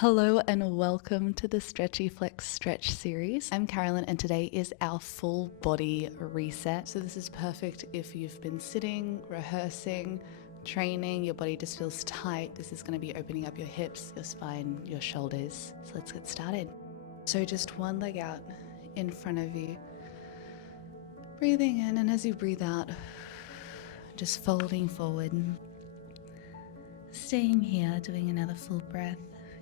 Hello and welcome to the StretchiFlex Stretch Series. I'm Carolyn and today is our full body reset. So this is perfect if you've been sitting, rehearsing, training, your body just feels tight. This is going to be opening up your hips, your spine, your shoulders. So let's get started. So just one leg out in front of you. Breathing in, and as you breathe out, just folding forward. Staying here, doing another full breath.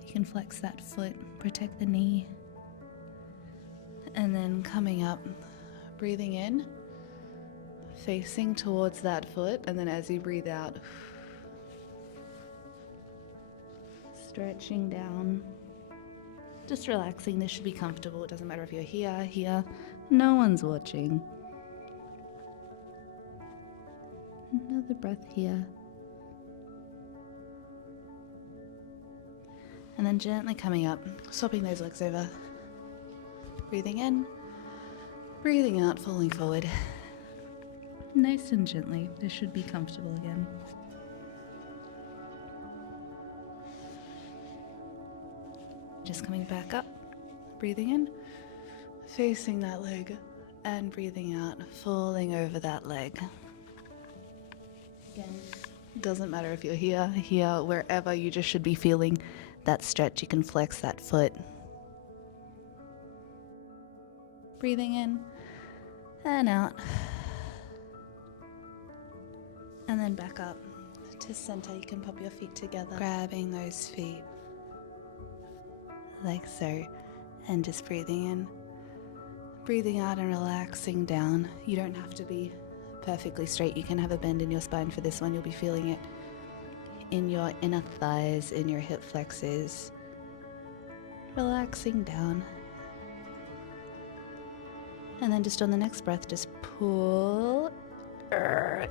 You can flex that foot, protect the knee. And then coming up, breathing in, facing towards that foot. And then as you breathe out, stretching down, just relaxing. This should be comfortable. It doesn't matter if you're here, no one's watching. Another breath here. And then gently coming up, swapping those legs over. Breathing in, breathing out, falling forward. Nice and gently. This should be comfortable again. Just coming back up, breathing in, facing that leg, and breathing out, falling over that leg. Again, doesn't matter if you're here, wherever, you just should be feeling that stretch. You can flex that foot. Breathing in and out. And then back up to center. You can pop your feet together, grabbing those feet like so, and just breathing in, breathing out and relaxing down. You don't have to be perfectly straight. You can have a bend in your spine for this one. You'll be feeling it in your inner thighs, in your hip flexors. Relaxing down. And then just on the next breath, just pull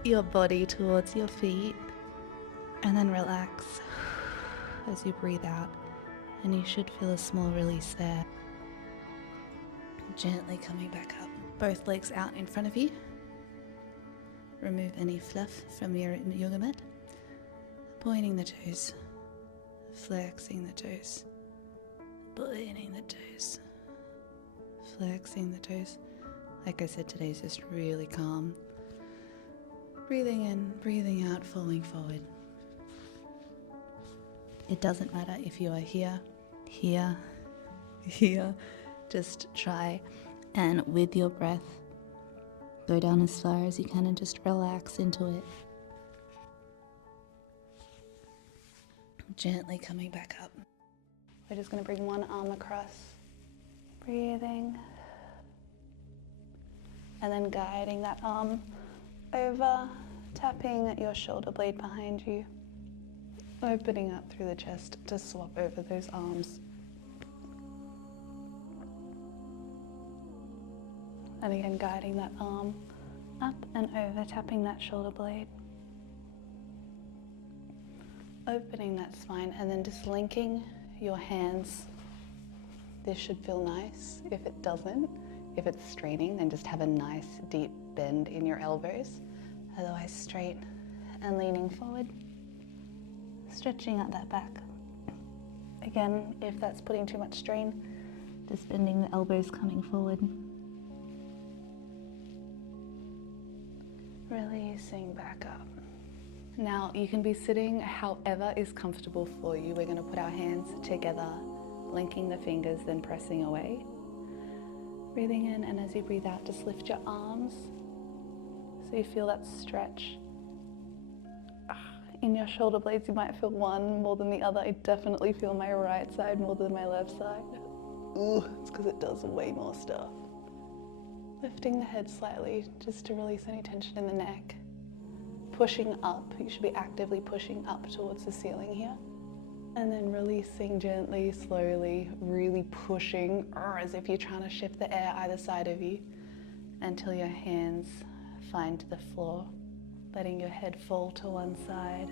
your body towards your feet. And then relax as you breathe out. And you should feel a small release there. Gently coming back up. Both legs out in front of you. Remove any fluff from your yoga mat. Pointing the toes, flexing the toes, pointing the toes, flexing the toes. Like I said, today's just really calm. Breathing in, breathing out, falling forward. It doesn't matter if you are here, just try and with your breath, go down as far as you can and just relax into it. Gently coming back up. We're just going to bring one arm across, breathing, and then guiding that arm over, tapping your shoulder blade behind you, opening up through the chest to swap over those arms. And again, guiding that arm up and over, tapping that shoulder blade. Opening that spine and then just linking your hands. This should feel nice. If it doesn't, if it's straining, then just have a nice deep bend in your elbows. Otherwise straight and leaning forward. Stretching out that back. Again, if that's putting too much strain, just bending the elbows, coming forward. Releasing back up. Now you can be sitting however is comfortable for you. We're going to put our hands together, linking the fingers, then pressing away. Breathing in, and as you breathe out, just lift your arms so you feel that stretch. In your shoulder blades, you might feel one more than the other. I definitely feel my right side more than my left side. Ooh, it's because it does way more stuff. Lifting the head slightly just to release any tension in the neck. Pushing up, you should be actively pushing up towards the ceiling here. And then releasing gently, slowly, really pushing as if you're trying to shift the air either side of you until your hands find the floor. Letting your head fall to one side.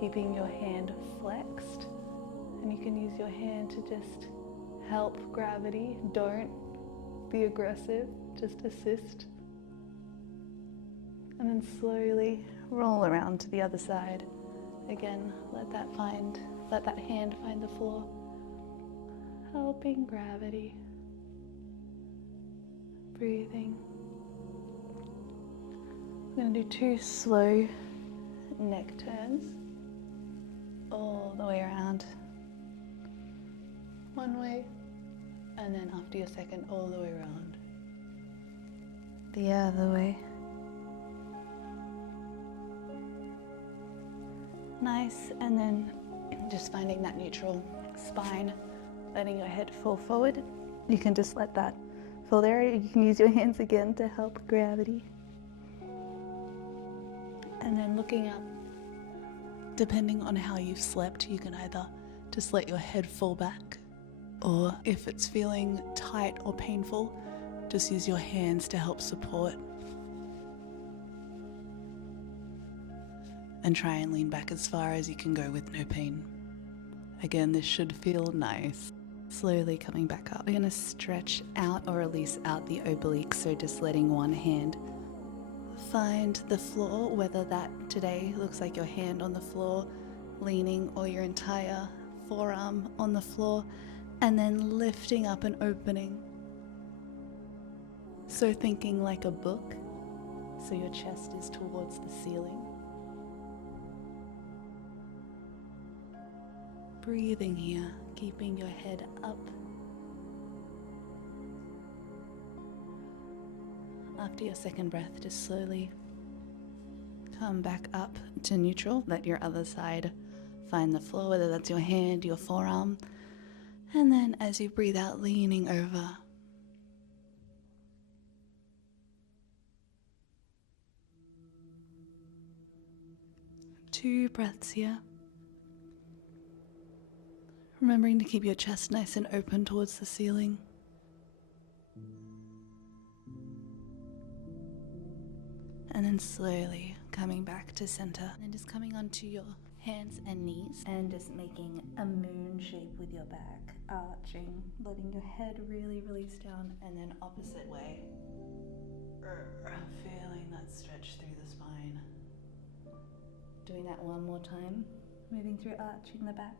Keeping your hand flexed. And you can use your hand to just help gravity. Don't be aggressive, just assist. And then slowly roll around to the other side. Again, let that find let that hand find the floor, helping gravity. Breathing. I'm going to do 2 slow neck turns all the way around. One way, and then after your second, all the way around. The other way. Nice, and then just finding that neutral spine, letting your head fall forward. You can just let that fall there. You can use your hands again to help gravity. And then looking up, depending on how you've slept, you can either just let your head fall back, or if it's feeling tight or painful, just use your hands to help support. And try and lean back as far as you can go with no pain. Again, this should feel nice. Slowly coming back up. We're going to stretch out or release out the obliques, so just letting one hand find the floor, whether that today looks like your hand on the floor, leaning, or your entire forearm on the floor, and then lifting up and opening. So thinking like a book, so your chest is towards the ceiling. Breathing here, keeping your head up. After your second breath, just slowly come back up to neutral. Let your other side find the floor, whether that's your hand, your forearm. And then as you breathe out, leaning over. Two breaths here. Remembering to keep your chest nice and open towards the ceiling. And then slowly coming back to center. And just coming onto your hands and knees. And just making a moon shape with your back. Arching. Letting your head really release down. And then opposite way. Feeling that stretch through the spine. Doing that one more time. Moving through arching the back.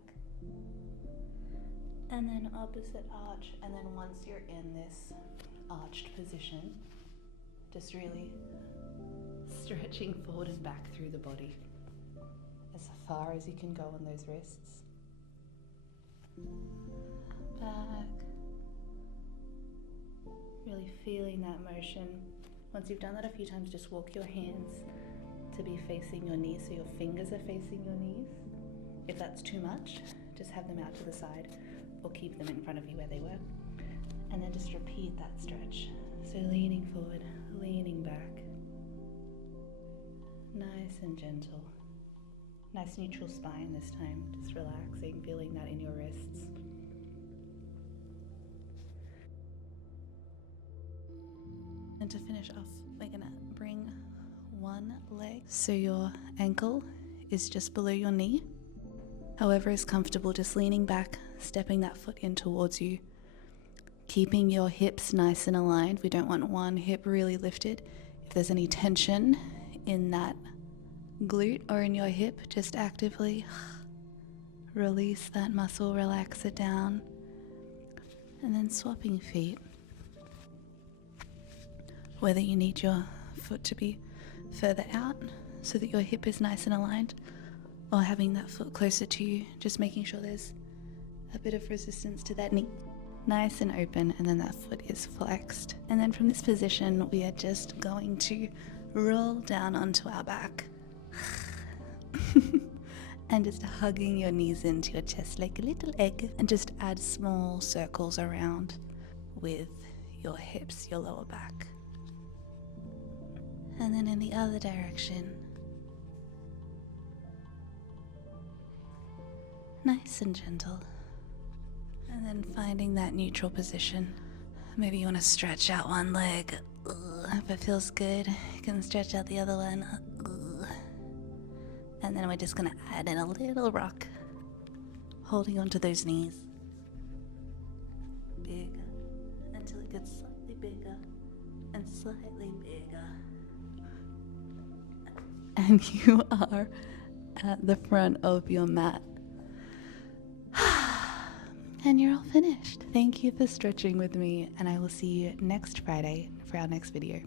And then opposite arch, and then once you're in this arched position, just really stretching forward and back through the body as far as you can go on those wrists. Back. Really feeling that motion. Once you've done that a few times, just walk your hands to be facing your knees, so your fingers are facing your knees. If that's too much, just have them out to the side, or keep them in front of you where they were. And then just repeat that stretch. So leaning forward, leaning back. Nice and gentle. Nice neutral spine this time. Just relaxing, feeling that in your wrists. And to finish off, we're gonna bring one leg so your ankle is just below your knee. However is comfortable, just leaning back, stepping that foot in towards you. Keeping your hips nice and aligned. We don't want one hip really lifted. If there's any tension in that glute or in your hip, just actively release that muscle, relax it down. And then swapping feet. Whether you need your foot to be further out so that your hip is nice and aligned, or having that foot closer to you, just making sure there's a bit of resistance to that knee. Nice and open, and then that foot is flexed. And then from this position, we are just going to roll down onto our back. And just hugging your knees into your chest like a little egg. And just add small circles around with your hips, your lower back. And then in the other direction. Nice and gentle. And then finding that neutral position. Maybe you want to stretch out one leg. If it feels good, you can stretch out the other one. And then we're just going to add in a little rock. Holding onto those knees. Bigger. Until it gets slightly bigger. And slightly bigger. And you are at the front of your mat. And you're all finished. Thank you for stretching with me, and I will see you next Friday for our next video.